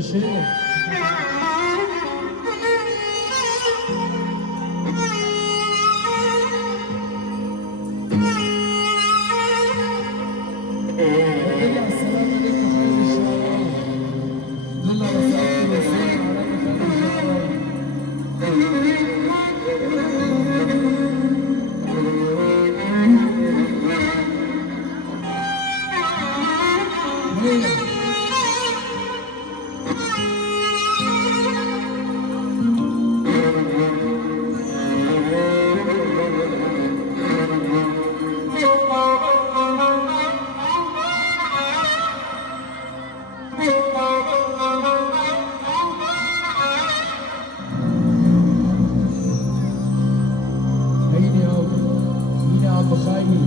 مش هنا. رجع السلامة ليك خير الشباب. لله وسعدت وسلم عليك خير الشباب. عيني يا عم خيري.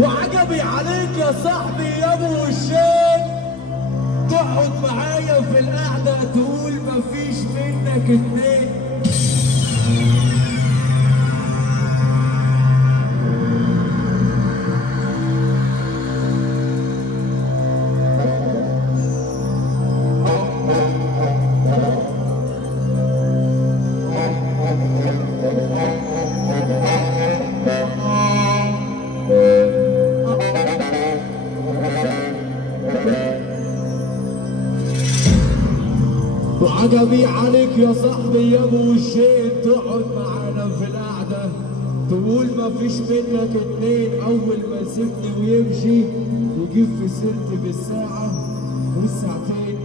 وعجبي عليك يا صاحبي يا ابو وشين، تقعد معايا في القعده تقول مفيش منك اتنين. وعجبي عليك يا صاحبي يا ابو وشين، تقعد معانا في القعده تقول مفيش منك اتنين. اول ما يسيبني ويمشي يجيب في سيرتي بالساعه والساعتين.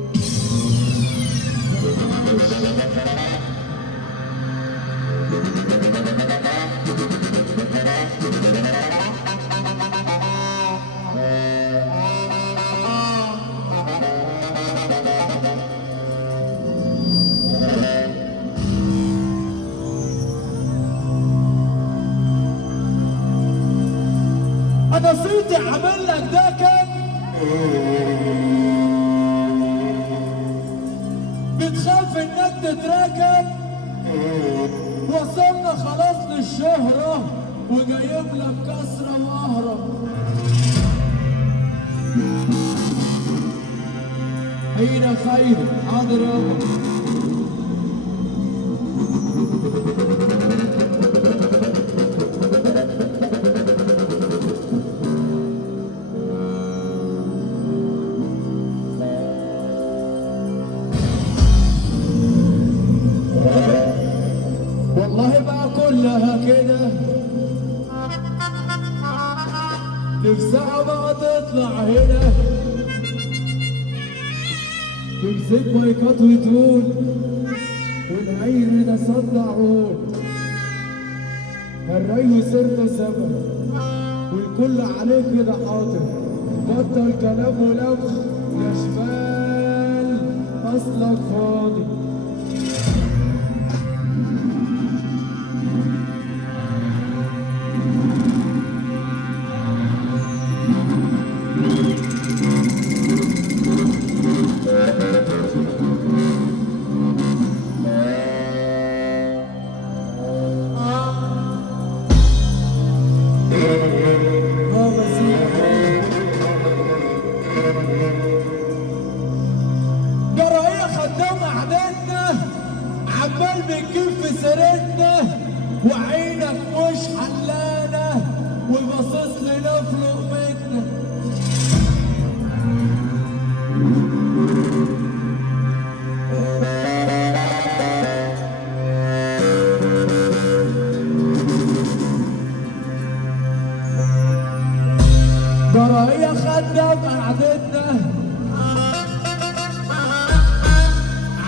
انا صرت عامل لك ده كان بتخاف انك تتراكب. وصلنا خلاص للشهرة وجايب لك كسرة وقهرة. عينك خير. حاضر يابا. والله بقى كلها كده نفسها بقى تطلع هنا تمسك مايكات وتقول والعين ده صدع عود الري صرت سبب والكل عليك كده حاضر. بطل كلام ولبخ يا شمال اصلك فاضي. جرايه خدام قعدتنا عمال بتجيب في سيرتنا وعينك مش حلانه وباصص لنا في لقمتنا. جرايه خدام قعدتنا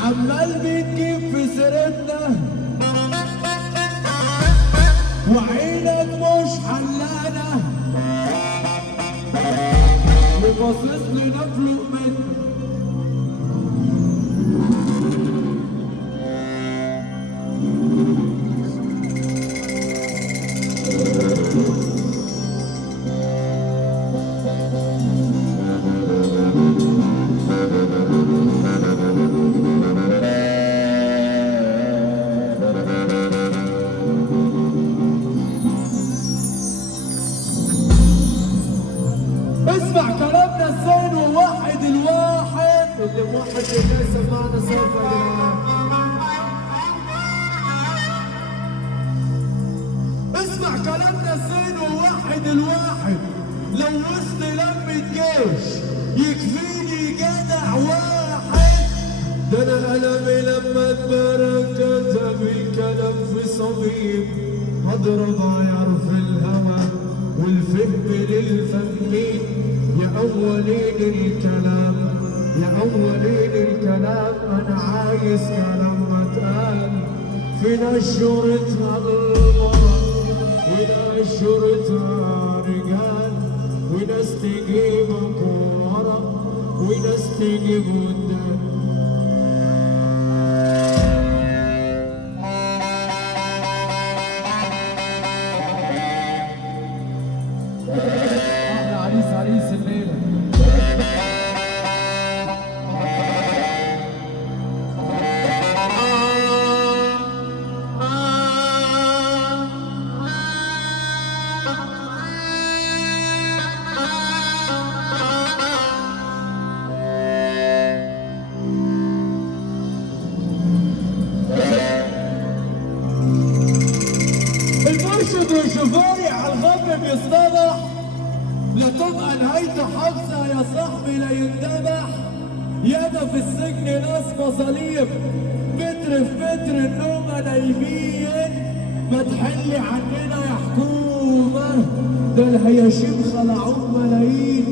عمال بتجيب في سيرتنا وعينك مش حلانه باصص لي نفلق منه. اسمع كلامنا الزين ووحد الواحد اللي موحد الناس سمعنا صوت يا جدعان. اسمع كلامنا الزين ووحد الواحد، لو وسط لمة جيش يكفيني جدع واحد. ده انا قلمي لما اتبرك كتب الكلام في صميم، هضرب عيار في الهوى والفهم للفنين. يا أولين الكلام يا أولين الكلام، أنا عايز كلام متقال في نشرتها المرأة ونشرتها رجال، وناس تجيبك ورا وناس تجيب قدام. عريس الليلة المرشد والشوفاري على الغبر بيصطلح، لا تبقى نهايته حبسه يا صاحبي لا يندبح. يانا في السجن ناس مظاليم، متر في متر النومه نايمين. ما تحلي عننا يا حكومه، ده الهياشيم خلعوه ملايين.